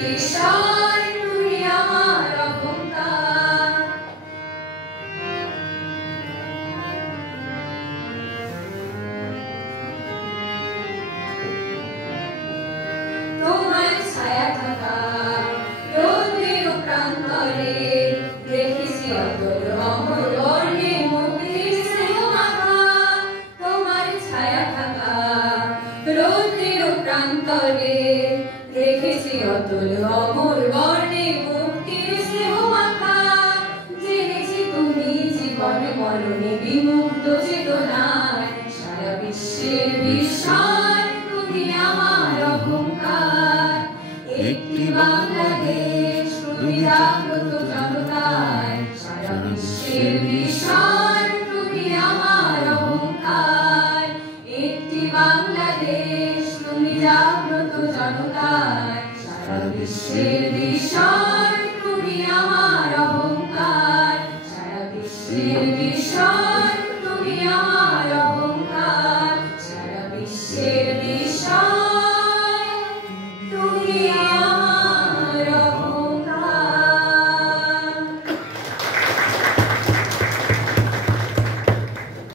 বিষয় তুমি আমার অহংকার। তোমার ছায়া থাকা রোদের প্রান্তরে দেখেছি অতল অমর বর্ণে মুক্তির স্নেহ মাখা। তোমার ছায়া থাকা রোদের প্রান্তরে দেখেছি অতল অমর বর্ণে মুক্তির স্নেহ মাখা। জেনেছি তুমি জীবন মরণে বিমুগ্ধ চেতনায়, সারা বিশ্বের বিষয় তুমি আমার অহংকার। একটি বাংলাদেশ তুমি জাগ্রত জনতায়, সারা বিশ্বের বিষয় তুমি আমার অহংকার। একটি বাংলাদেশ তুমি জাগ্রত জনতায়, সারা বিশ্বের